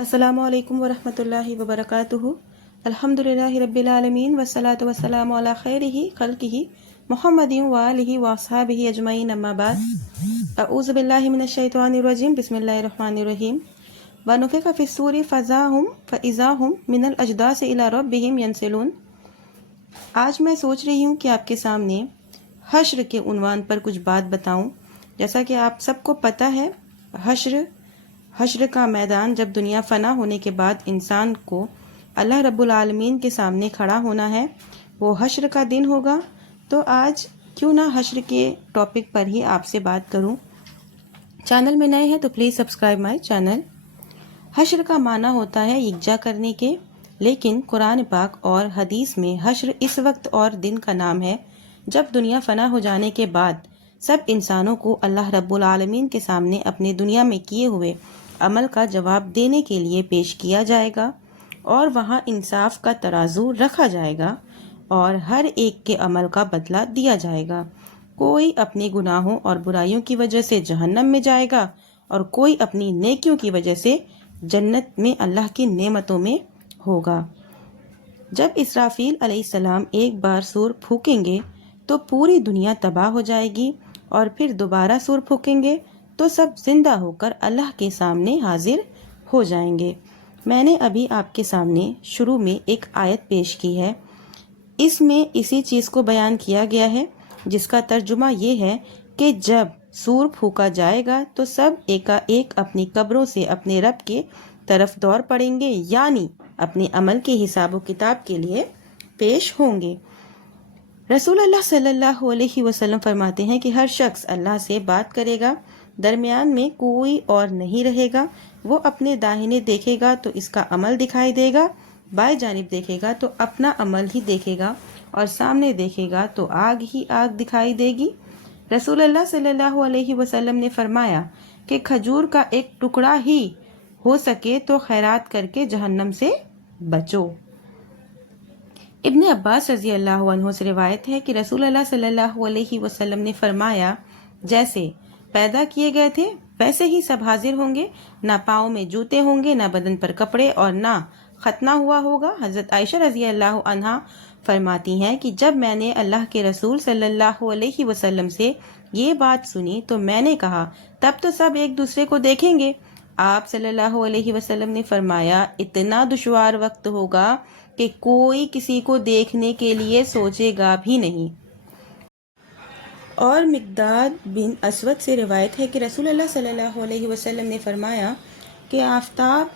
अस्सलामु अलैकुम वरहमतुल्लाहि वबरकातुहु। अल्हम्दुलिल्लाहि रब्बिल आलमीन वस्सलातु वस्सलामु अला खैरिही खल्किही मुहम्मदिन व आलिही व अस्हाबिही अजमईन अम्मा बाद। अऊज़ु बिल्लाहि मिनश शैतानिर रजीम बिस्मिल्लाहिर रहमानिर रहीम। व नुफ़िख़ फ़िस्सूरि फ़इज़ा हुम मिनल अजदासि इला रब्बिहिम यंसिलून। आज मैं सोच रही हूँ कि आपके सामने हश्र के उन्वान पर कुछ बात बताऊँ। जैसा कि आप सबको पता है, हश्र का मैदान, जब दुनिया फ़ना होने के बाद इंसान को अल्लाह रब्बुल आलमीन के सामने खड़ा होना है, वो हश्र का दिन होगा। तो आज क्यों ना हश्र के टॉपिक पर ही आपसे बात करूं। चैनल में नए हैं तो प्लीज़ सब्सक्राइब माय चैनल। हश्र का माना होता है यकजा करने के, लेकिन कुरान पाक और हदीस में हश्र इस वक्त और दिन का नाम है जब दुनिया फ़ना हो जाने के बाद सब इंसानों को अल्लाह रब्बुल आलमीन के सामने अपने दुनिया में किए हुए अमल का जवाब देने के लिए पेश किया जाएगा और वहाँ इंसाफ का तराजू रखा जाएगा और हर एक के अमल का बदला दिया जाएगा। कोई अपने गुनाहों और बुराइयों की वजह से जहन्नम में जाएगा और कोई अपनी नेकियों की वजह से जन्नत में अल्लाह की नेमतों में होगा। जब इसराफील अलैहिस्सलाम एक बार सूर फूकेंगे तो पूरी दुनिया तबाह हो जाएगी और फिर दोबारा सूर फूकेंगे तो सब जिंदा होकर अल्लाह के सामने हाजिर हो जाएंगे। मैंने अभी आपके सामने शुरू में एक आयत पेश की है। इसमें इसी चीज़ को बयान किया गया है, जिसका तर्जुमा ये है कि जब सूर फूका जाएगा तो सब एकाएक अपनी कब्रों से अपने रब के तरफ दौड़ पड़ेंगे, यानी अपने अमल के हिसाब व किताब के लिए पेश होंगे। रसूलुल्लाह सल्लल्लाहु अलैहि वसल्लम फरमाते हैं कि हर शख्स अल्लाह से बात करेगा, दरमियान में कोई और नहीं रहेगा। वो अपने दाहिने देखेगा तो इसका अमल दिखाई देगा, बाएं जानिब देखेगा तो अपना अमल ही देखेगा और सामने देखेगा तो आग ही आग दिखाई देगी। रसूलुल्लाह सल्लल्लाहु अलैहि वसल्लम ने फरमाया कि खजूर का एक टुकड़ा ही हो सके तो खैरात करके जहन्नम से बचो। इब्ने अब्बास रज़ी अल्लाह अन्हु से रिवायत है कि रसूलुल्लाह सल्लल्लाहु अलैहि वसल्लम ने फरमाया, जैसे पैदा किए गए थे वैसे ही सब हाजिर होंगे, ना पाँव में जूते होंगे, ना बदन पर कपड़े और ना खतना हुआ होगा। हज़रत आयशा रज़ी अल्लाह अन्हा फरमाती हैं कि जब मैंने अल्लाह के रसूल सल्लल्लाहु अलैहि वसल्लम से ये बात सुनी तो मैंने कहा, तब तो सब एक दूसरे को देखेंगे। आप सल्लल्लाहु अलैहि वसल्लम ने फरमाया, इतना दुश्वार वक्त होगा कि कोई किसी को देखने के लिए सोचेगा भी नहीं। और मिक़दाद बिन असवद से रिवायत है कि रसूलुल्लाह सल्लल्लाहु अलैहि वसल्लम ने फरमाया कि आफ़ताब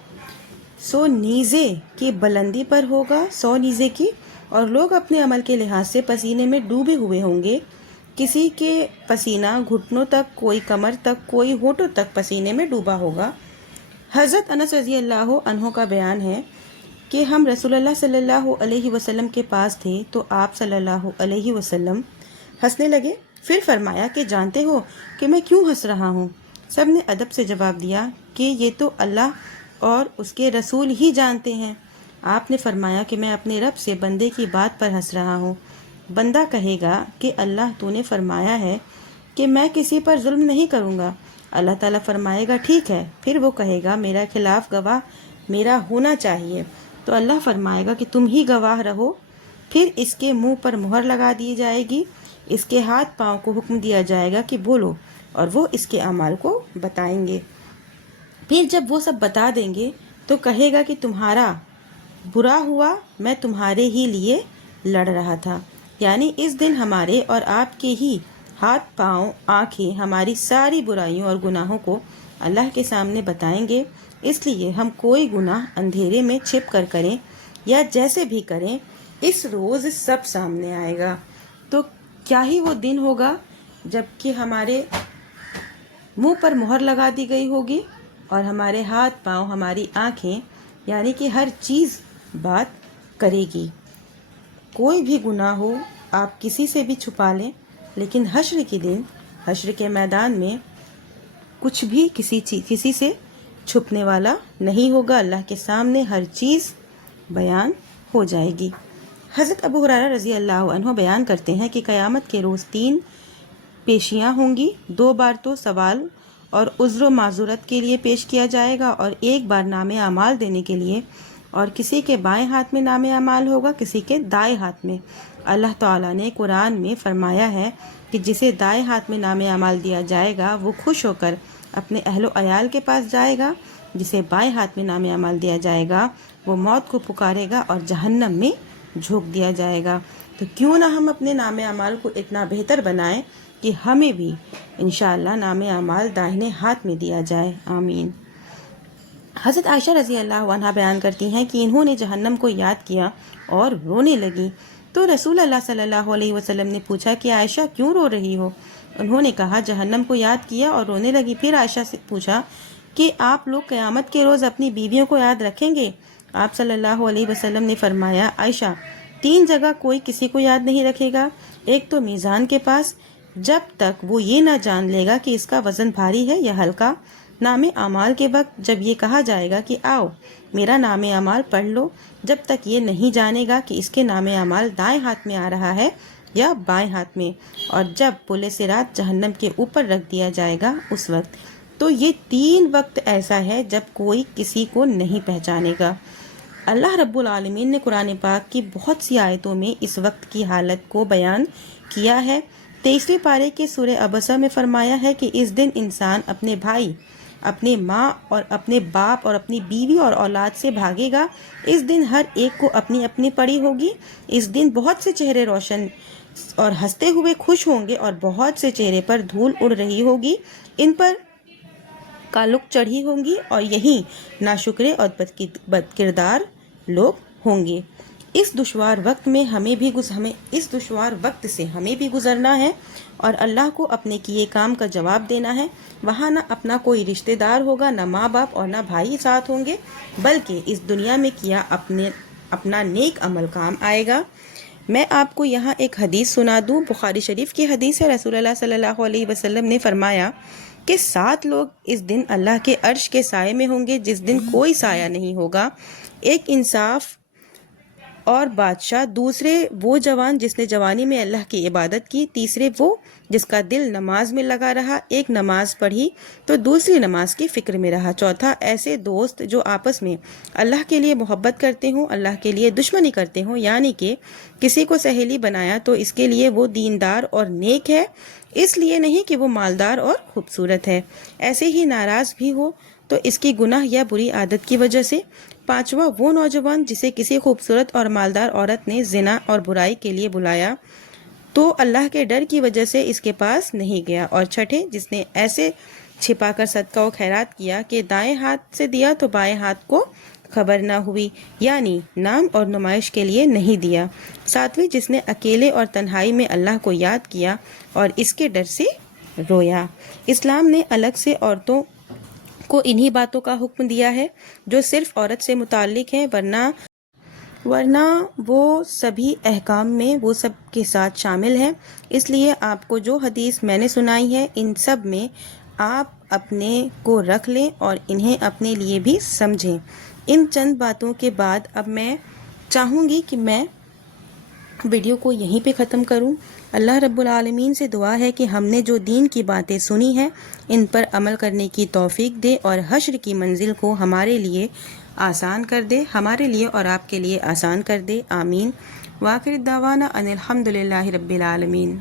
100 नीज़े की बुलंदी पर होगा, 100 नीज़े की, और लोग अपने अमल के लिहाज से पसीने में डूबे हुए होंगे। किसी के पसीना घुटनों तक, कोई कमर तक, कोई होठों तक पसीने में डूबा होगा। हज़रत अनस रज़ी अल्लाह अन्हु का बयान है कि हम रसूलुल्लाह सल्लल्लाहु अलैहि वसल्लम के पास थे तो आप सल्लल्लाहु अलैहि वसल्लम हंसने लगे। फिर फरमाया कि जानते हो कि मैं क्यों हंस रहा हूँ? सब ने अदब से जवाब दिया कि ये तो अल्लाह और उसके रसूल ही जानते हैं। आपने फरमाया कि मैं अपने रब से बंदे की बात पर हंस रहा हूँ। बंदा कहेगा कि अल्लाह तूने फरमाया है कि मैं किसी पर जुल्म नहीं करूँगा। अल्लाह ताला फरमाएगा ठीक है। फिर वो कहेगा मेरा खिलाफ गवाह मेरा होना चाहिए। तो अल्लाह फरमाएगा कि तुम ही गवाह रहो। फिर इसके मुंह पर मुहर लगा दी जाएगी, इसके हाथ पांव को हुक्म दिया जाएगा कि बोलो, और वो इसके अमाल को बताएंगे। फिर जब वो सब बता देंगे तो कहेगा कि तुम्हारा बुरा हुआ, मैं तुम्हारे ही लिए लड़ रहा था। यानी इस दिन हमारे और आपके ही हाथ पांव आँखें हमारी सारी बुराइयों और गुनाहों को अल्लाह के सामने बताएंगे। इसलिए हम कोई गुनाह अंधेरे में छिप कर करें या जैसे भी करें, इस रोज़ सब सामने आएगा। तो क्या ही वो दिन होगा जबकि हमारे मुंह पर मुहर लगा दी गई होगी और हमारे हाथ पांव, हमारी आँखें, यानी कि हर चीज़ बात करेगी। कोई भी गुनाह हो आप किसी से भी छुपा लें, लेकिन हश्र के दिन, हश्र के मैदान में कुछ भी किसी से छुपने वाला नहीं होगा। अल्लाह के सामने हर चीज़ बयान हो जाएगी। हज़रत अबू हुरैरा रज़ी अल्लाह अन्हु बयान करते हैं कि क़यामत के रोज़ 3 पेशियाँ होंगी। 2 बार तो सवाल اور عذر و معذورت کے لیے پیش کیا جائے گا، اور ایک بار نام اعمال دینے کے لیے، اور کسی کے بائیں ہاتھ میں نام اعمال ہوگا، کسی کے دائیں ہاتھ میں۔ اللہ تعالیٰ نے قرآن میں فرمایا ہے کہ جسے دائیں ہاتھ میں نام اعمال دیا جائے گا وہ خوش ہو کر اپنے اہل و عیال کے پاس جائے گا، جسے بائیں ہاتھ میں نام اعمال دیا جائے گا وہ موت کو پکارے گا اور جہنم میں جھونک دیا جائے گا۔ تو کیوں نہ ہم اپنے نام اعمال کو اتنا بہتر بنائیں کہ ہمیں بھی انشاءاللہ نام اعمال داہنے ہاتھ میں دیا جائے، آمین۔ حضرت عائشہ رضی اللہ عنہا بیان کرتی ہیں کہ انہوں نے جہنم کو یاد کیا اور رونے لگی، تو رسول اللہ صلی اللہ علیہ وسلم نے پوچھا کہ عائشہ کیوں رو رہی ہو؟ انہوں نے کہا جہنم کو یاد کیا اور رونے لگی۔ پھر عائشہ سے پوچھا کہ آپ لوگ قیامت کے روز اپنی بیویوں کو یاد رکھیں گے؟ آپ صلی اللہ علیہ وسلم نے فرمایا عائشہ 3 جگہ کوئی کسی کو یاد نہیں رکھے گا، ایک تو میزان کے پاس جب تک وہ یہ نہ جان لے گا کہ اس کا وزن بھاری ہے یا ہلکا، نام اعمال کے وقت جب یہ کہا جائے گا کہ آؤ میرا نام اعمال پڑھ لو، جب تک یہ نہیں جانے گا کہ اس کے نام اعمال دائیں ہاتھ میں آ رہا ہے یا بائیں ہاتھ میں، اور جب پل صراط جہنم کے اوپر رکھ دیا جائے گا اس وقت۔ تو یہ 3 وقت ایسا ہے جب کوئی کسی کو نہیں پہچانے گا۔ اللہ رب العالمین نے قرآن پاک کی بہت سی آیتوں میں اس وقت کی حالت کو بیان کیا ہے۔ 23ویں پارے کے سورہ عبسہ میں فرمایا ہے کہ اس دن انسان اپنے بھائی، اپنے ماں اور اپنے باپ اور اپنی بیوی اور اولاد سے بھاگے گا۔ اس دن ہر ایک کو اپنی اپنی پڑی ہوگی۔ اس دن بہت سے چہرے روشن اور ہنستے ہوئے خوش ہوں گے، اور بہت سے چہرے پر دھول اڑ رہی ہوگی، ان پر کالک چڑھی ہوں گی، اور یہی ناشکرے اور بد کردار لوگ ہوں گے۔ اس دشوار وقت میں ہمیں بھی گزرنا ہے اور اللہ کو اپنے کیے کام کا جواب دینا ہے۔ وہاں نہ اپنا کوئی رشتہ دار ہوگا، نہ ماں باپ اور نہ بھائی ساتھ ہوں گے، بلکہ اس دنیا میں کیا اپنا نیک عمل کام آئے گا۔ میں آپ کو یہاں ایک حدیث سنا دوں، بخاری شریف کی حدیث ہے۔ رسول اللہ صلی اللہ علیہ وسلم نے فرمایا کہ 7 لوگ اس دن اللہ کے عرش کے سائے میں ہوں گے جس دن کوئی سایہ نہیں ہوگا، ایک انصاف اور بادشاہ، دوسرے وہ جوان جس نے جوانی میں اللہ کی عبادت کی، تیسرے وہ جس کا دل نماز میں لگا رہا، ایک نماز پڑھی تو دوسری نماز کی فکر میں رہا، چوتھا ایسے دوست جو آپس میں اللہ کے لیے محبت کرتے ہوں، اللہ کے لیے دشمنی کرتے ہوں، یعنی کہ کسی کو سہیلی بنایا تو اس کے لیے وہ دیندار اور نیک ہے، اس لیے نہیں کہ وہ مالدار اور خوبصورت ہے، ایسے ہی ناراض بھی ہو تو اس کی گناہ یا بری عادت کی وجہ سے، پانچواں وہ نوجوان جسے کسی خوبصورت اور مالدار عورت نے زنا اور برائی کے لیے بلایا تو اللہ کے ڈر کی وجہ سے اس کے پاس نہیں گیا، اور چھٹے جس نے ایسے چھپا کر صدقہ و خیرات کیا کہ دائیں ہاتھ سے دیا تو بائیں ہاتھ کو خبر نہ ہوئی، یعنی نام اور نمائش کے لیے نہیں دیا، ساتویں جس نے اکیلے اور تنہائی میں اللہ کو یاد کیا اور اس کے ڈر سے رویا۔ اسلام نے الگ سے عورتوں کو انہی باتوں کا حکم دیا ہے جو صرف عورت سے متعلق ہیں، ورنہ وہ سبھی احکام میں وہ سب کے ساتھ شامل ہیں۔ اس لیے آپ کو جو حدیث میں نے سنائی ہے ان سب میں آپ اپنے کو رکھ لیں اور انہیں اپنے لیے بھی سمجھیں۔ ان چند باتوں کے بعد اب میں چاہوں گی کہ میں ویڈیو کو یہیں پہ ختم کروں۔ اللہ رب العالمین سے دعا ہے کہ ہم نے جو دین کی باتیں سنی ہیں ان پر عمل کرنے کی توفیق دے اور حشر کی منزل کو ہمارے لیے آسان کر دے، ہمارے لیے اور آپ کے لیے آسان کر دے، آمین۔ وآخر دعوانا ان الحمد للہ رب العالمین۔